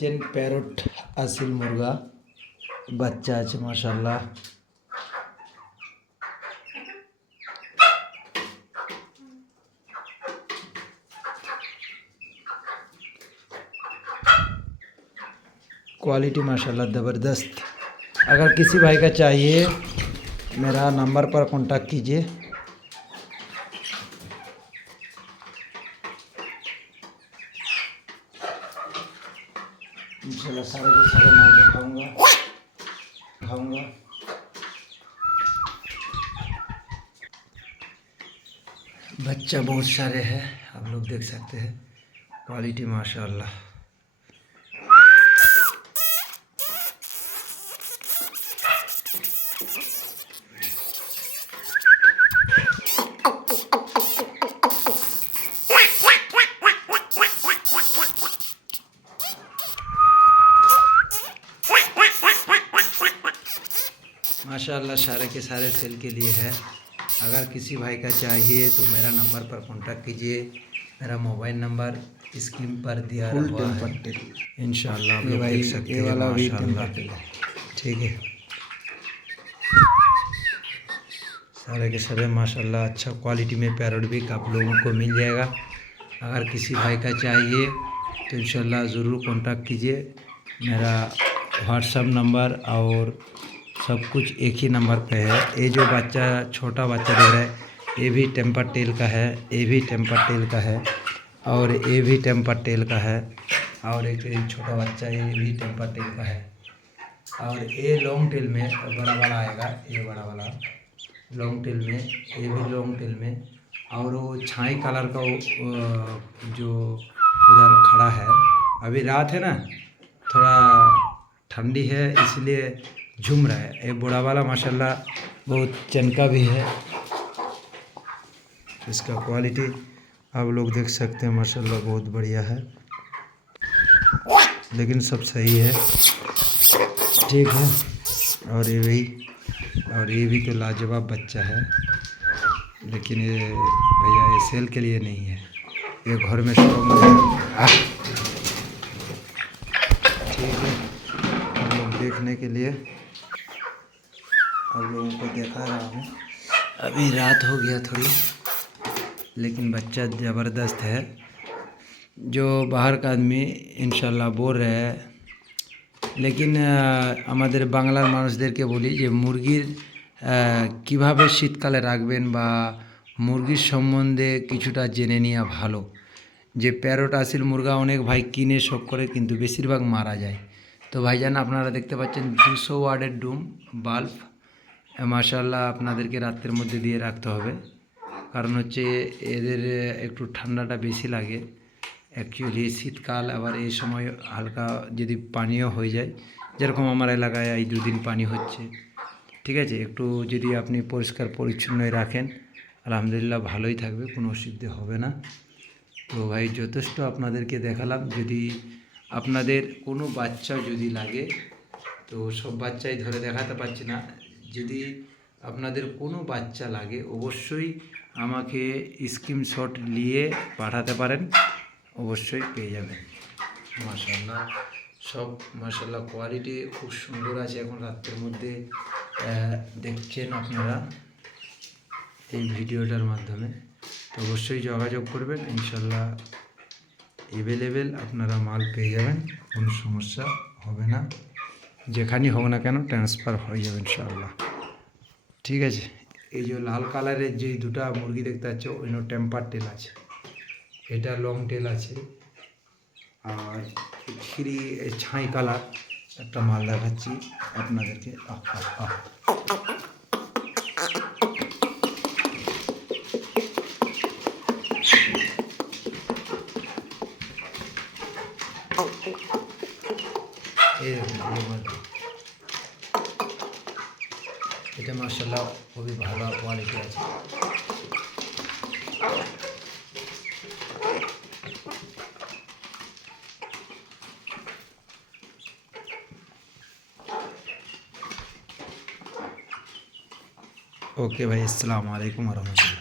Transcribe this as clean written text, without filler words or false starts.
পাচ্ছেন প্যারট আসিল মুরগা বাচ্চা আছে মাশাআল্লাহ। क्वालिटी माशाल्लाह ज़बरदस्त। अगर किसी भाई का चाहिए मेरा नंबर पर कांटेक्ट कीजिए। इंशाल्लाह सारे के सारे माल दिखाऊंगा। बच्चा बहुत सारे हैं, आप लोग देख सकते हैं। क्वालिटी माशाल्लाह। माशाल्लाह सारे के सारे सेल के लिए है। अगर किसी भाई का चाहिए तो मेरा नंबर पर कांटेक्ट कीजिए। मेरा मोबाइल नंबर स्क्रीन पर दिया हुआ है। इंशाल्लाह आप लोग देख सकते हैं माशाल्लाह। ठीक है, सारे के सारे माशाल्लाह अच्छा क्वालिटी में पैरट भी आप लोगों को मिल जाएगा। अगर किसी भाई का चाहिए तो इंशाल्लाह ज़रूर कांटेक्ट कीजिए। मेरा व्हाट्सअप नंबर और सब कुछ एक ही नंबर पे है। ये जो बच्चा छोटा बच्चा दिख रहा है ये भी टेम्पर टेल का है, ये भी टेम्पर टेल का है और ये भी टेम्पर टेल का है और एक छोटा बच्चा ये भी टेम्पर टेल का है। और ये लॉन्ग टेल में बड़ा वाला आएगा, ये बड़ा वाला लॉन्ग टेल में, ये भी लॉन्ग टेल में। और वो छाई कलर का जो उधर खड़ा है, अभी रात है ना, थोड़ा ठंडी है इसलिए झूम रहा है। ये बड़ा वाला माशाल्लाह बहुत चनका भी है। इसका क्वालिटी आप लोग देख सकते हैं माशाल्लाह बहुत बढ़िया है, लेकिन सब सही है, ठीक है। और ये भी तो लाजवाब बच्चा है, लेकिन ये भैया ये सेल के लिए नहीं है, ये घर में शौक में है। ठीक है, हम लोग देखने के लिए आप लोगों को दिखा रहा हूँ। अभी रात हो गया थोड़ी, लेकिन बच्चा ज़बरदस्त है। जो बाहर का आदमी इंशाल्लाह बोल रहे हैं, लेकिन আমাদের বাংলার মানুষদেরকে বলি যে মুরগির কিভাবে শীতকালে রাখবেন বা মুরগির সম্বন্ধে কিছুটা জেনে নেওয়া ভালো। যে প্যারট আসিল মুরগা অনেক ভাই কিনে শখ করে, কিন্তু বেশিরভাগ মারা যায়। তো ভাইজান আপনারা দেখতে পাচ্ছেন 200 ওয়াটের ডুম বাল্ব মাশাআল্লাহ আপনাদেরকে রাতের মধ্যে দিয়ে রাখতে হবে। কারণ হচ্ছে এদের একটু ঠান্ডাটা বেশি লাগে অ্যাকচুয়ালি শীতকাল, আবার এই সময় হালকা যদি পানিও হয়ে যায়, যেরকম আমার এলাকায় এই দুদিন পানি হচ্ছে, ঠিক আছে। একটু যদি আপনি পরিষ্কার পরিচ্ছন্নই রাখেন আলহামদুলিল্লাহ ভালোই থাকবে, কোনো অসুবিধে হবে না। তো ভাই যথেষ্ট আপনাদেরকে দেখালাম। যদি আপনাদের কোনো বাচ্চা যদি লাগে, তো সব বাচ্চাই ধরে দেখাতে পারছি না, যদি আপনাদের কোনো বাচ্চা লাগে অবশ্যই আমাকে স্ক্রিনশট নিয়ে পাঠাতে পারেন, অবশ্যই পেয়ে যাবেন। মাশাআল্লাহ সব মাশাআল্লাহ কোয়ালিটি খুব সুন্দর আছে। এখন রাতের মধ্যে দেখছেন আপনারা এই ভিডিওটার মাধ্যমে, তো অবশ্যই যোগাযোগ করবেন, ইনশাল্লাহ অ্যাভেলেবেল আপনারা মাল পেয়ে যাবেন, কোনো সমস্যা হবে না। যেখানেই হোক না কেন ট্রান্সফার হয়ে যাবে ইনশাআল্লাহ, ঠিক আছে। এই যে লাল কালারের যে দুটা মুরগি দেখতে পাচ্ছ ওইন টেম্পার টেল আছে, এটা লং টেল আছে। আর খিরি ছাই কালার একটা মাল দেখাচ্ছি আপনাদেরকে। এটা মাশাআল্লাহ খুবই ভালো কোয়ালিটি আছে। ओके भाई, अस्सलाम वालेकुम वरहमतुल्लाह।